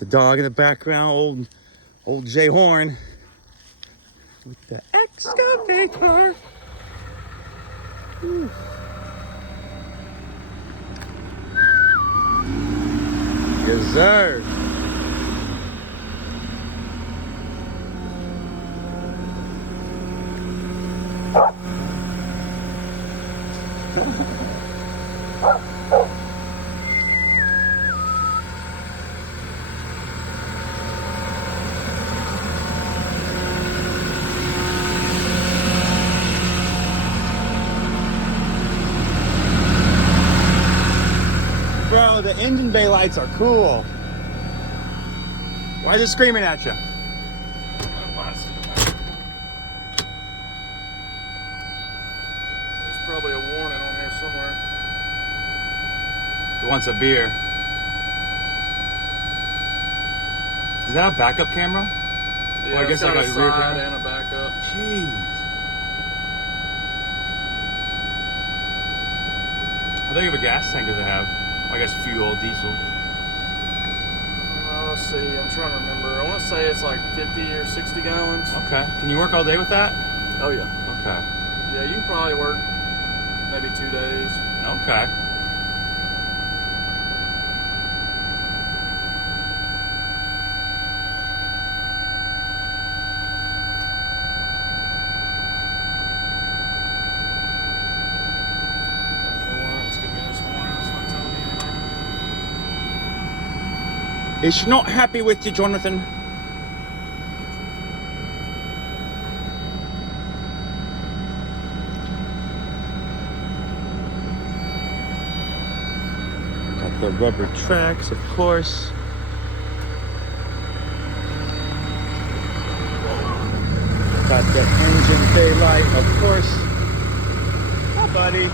The dog in the background, old Jay Horn with the excavator. Ooh. Yes, sir. Bro, the engine bay lights are cool. Why is it screaming at you? There's probably a warning on here somewhere. He wants a beer. Is that a backup camera? Yeah, Or I guess it's got like a a rear side camera? and a backup. Jeez. How big of a gas tank does it have? I guess fuel, diesel. Let's see, I'm trying to remember. I want to say it's like 50 or 60 gallons. Okay. Can you work all day with that? Oh, yeah. Okay. Yeah, you can probably work maybe 2 days. Okay. Is she not happy with you, Jonathan? Got the rubber tracks, of course. Got the engine bay light, of course. Hi, buddy.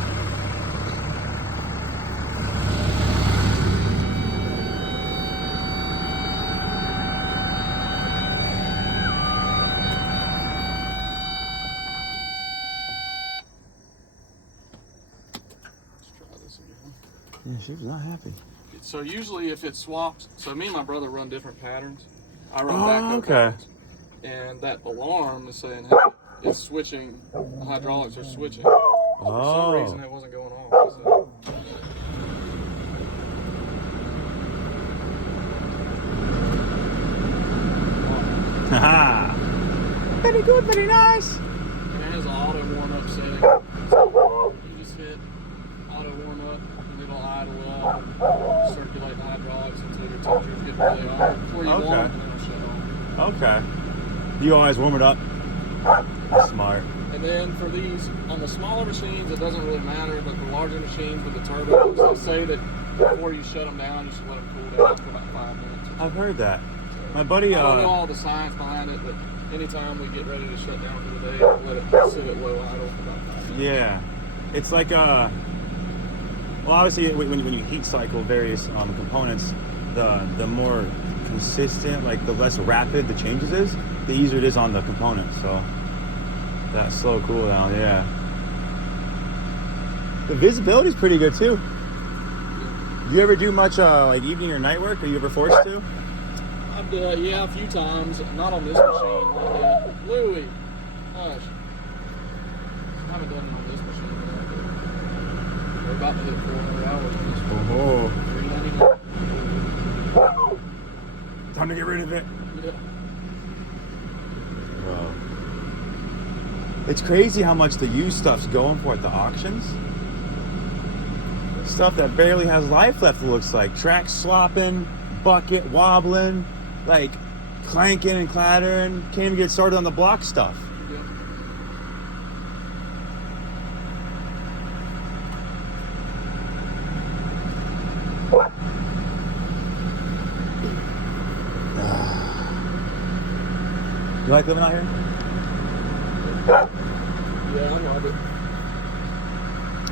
Yeah, she was not happy. So usually if it swaps, so me and my brother run different patterns. I run Oh, backup okay. patterns. And that alarm is saying, hey, it's switching, the hydraulics are switching. For some reason it wasn't going off. So. Haha. Very good, very nice. And it has an auto warm-up setting. You just hit auto warm-up and it'll idle up and circulate the hydraulics until your temperatures get really hot. Before you want it, and then it'll shut off. Okay. You always warm it up? That's smart. And then for these, on the smaller machines, it doesn't really matter, but the larger machines with the turbos, they say that before you shut them down, you should let them cool down for about 5 minutes. I've heard that. My buddy, I don't know all the science behind it, but anytime we get ready to shut down for the day, let it sit at low idle for about 5 minutes. Yeah. It's like, well, obviously, when you heat cycle various components, the more consistent, like the less rapid the changes is, the easier it is on the components. So that slow cool down, yeah. The visibility's pretty good too. Do you ever do much like evening or night work? Are you ever forced to? I've done, yeah, a few times. Not on this machine. Louie, hush. I haven't done it on this machine yet. We're about to hit 400 hours on this one. Oh. Time to get rid of it. Yeah. Bro. It's crazy how much the used stuff's going for at the auctions. Stuff that barely has life left, it looks like. Tracks slopping, bucket wobbling, like clanking and clattering. Can't even get started on the block stuff. Yeah. You like living out here? Yeah, I love it.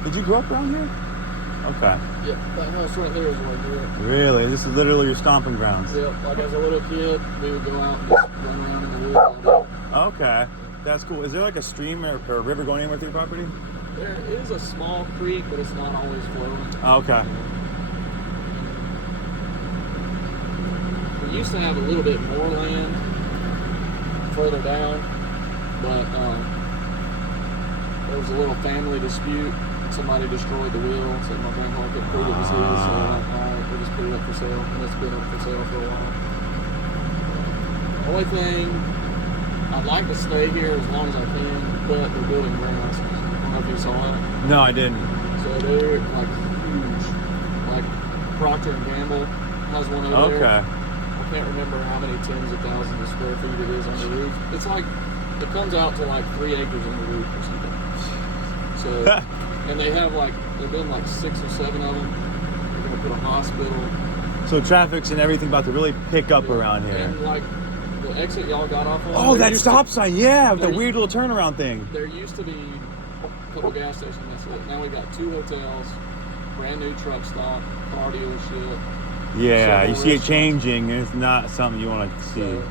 Did you grow up around here? Okay. Yeah, that house right there is where I grew up. Really? This is literally your stomping grounds. Yeah, like as a little kid, we would go out and just run around in the woods all day. Okay. That's cool. Is there like a stream or a river going anywhere through your property? There is a small creek, but it's not always flowing. Okay. We used to have a little bit more land further down, but there was a little family dispute. Somebody destroyed the will, so my grandpa couldn't prove it was his, so alright, we'll just put it up for sale, and it's been up for sale for a while. The only thing, I'd like to stay here as long as I can, but they're building greenhouses. I don't know if you saw that. No, I didn't. So they're like huge. Like Procter & Gamble has one over there. Okay. I can't remember how many tens of thousands of square feet it is on the roof. It's like, it comes out to like 3 acres on the roof or something. So, and they have like, they've been like 6 or 7 of them. They're gonna put a hospital. So traffic's and everything about to really pick up around here. And like, the exit y'all got off on. Oh, that stop sign, yeah, with the weird little turnaround thing. There used to be a couple gas stations, that's it. Now we got 2 hotels, brand new truck stop, car dealership. Yeah, you see it changing, and it's not something you want to see. So,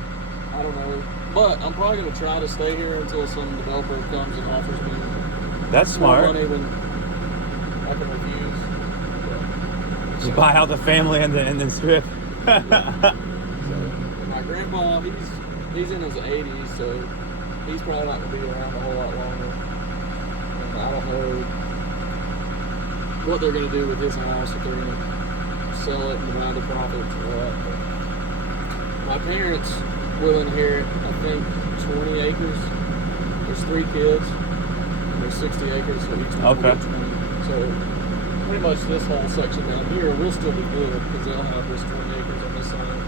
I don't know. But I'm probably going to try to stay here until some developer comes and offers me That's more smart. money than I can refuse. Just buy out the family and then strip. So, my grandpa, he's in his 80s, so he's probably not going to be around a whole lot longer. And I don't know what they're going to do with his house, if they're going to sell it and divide the profits or what. But my parents will inherit, I think, 20 acres. There's 3 kids. And there's 60 acres, so each one will get 20. So pretty much this whole section down here will still be good because they'll have this 20 acres on this side.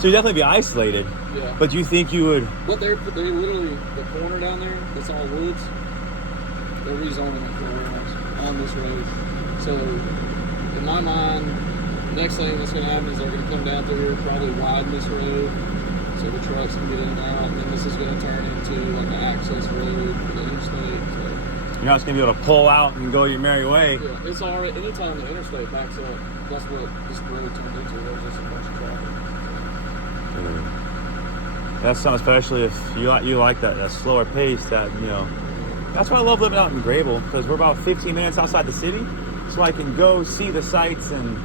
So you definitely be isolated. Yeah. But you think you would? But they literally, the corner down there, that's all woods. They're rezoning it for warehouse on this road. So in my mind, the next thing that's going to happen is they're going to come down through here, probably widen this road so the trucks can get in and out, and then this is going to turn into like an access road for the interstate. So, You're not just going to be able to pull out and go your merry way. yeah, it's already, anytime the interstate backs up, that's what this road turns into. There's just a bunch of traffic. That's something, especially if you like that slower pace. That that's why I love living out in Grable, because we're about 15 minutes outside the city, so I can go see the sights and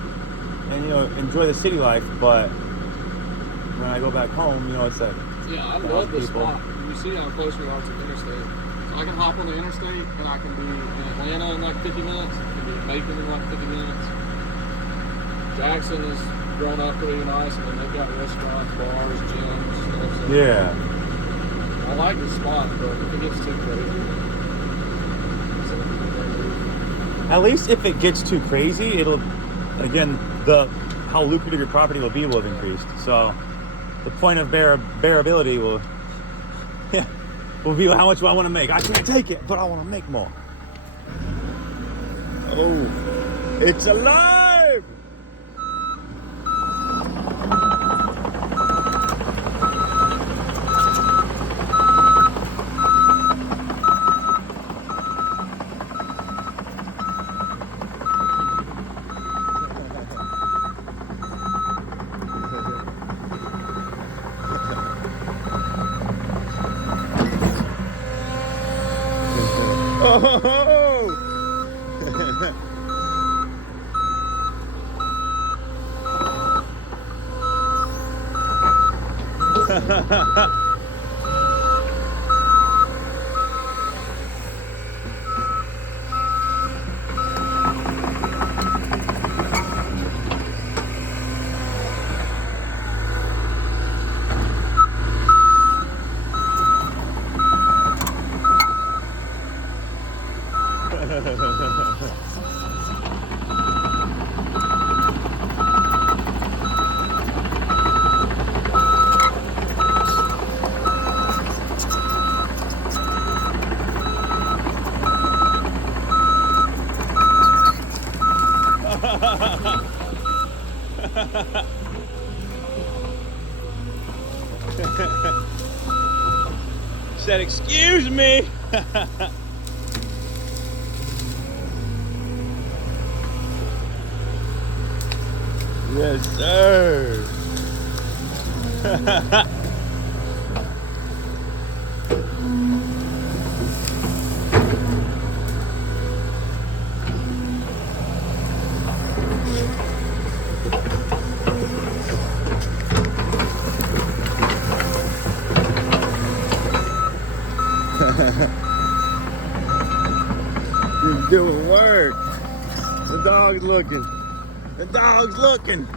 enjoy the city life. But when I go back home, it's like I love this spot. You see how close we are to the interstate. So I can hop on the interstate and I can be in Atlanta in like 50 minutes. I can be in Macon in like 50 minutes. Jackson is grown up pretty nice, and then they've got restaurants, bars, gyms, stuff. So yeah. I like this spot, but if it gets too crazy, At least if it gets too crazy, it'll again how lucrative your property will be will have increased. So the point of bearability will be how much do I want to make. I can't take it, but I want to make more. Oh, it's alive! Oh! Said, excuse me. Yes, sir. dog's looking. The dog's looking.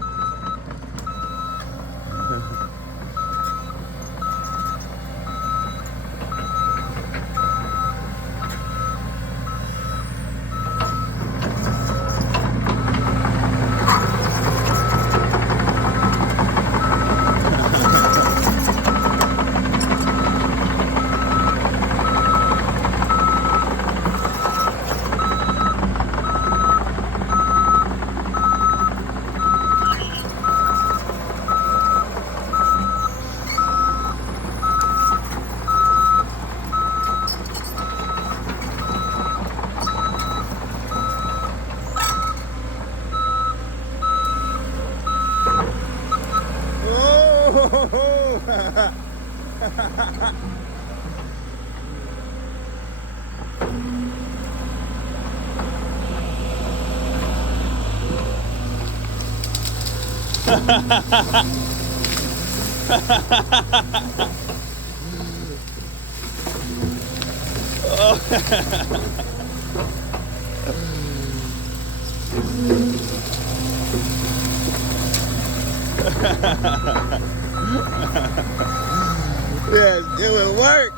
Yes, it will work.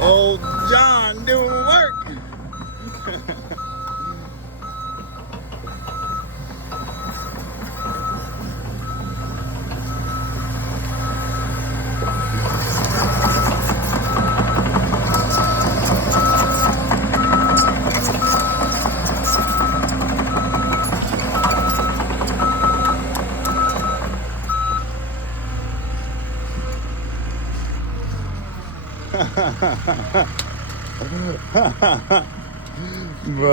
Old John doing work. Bro.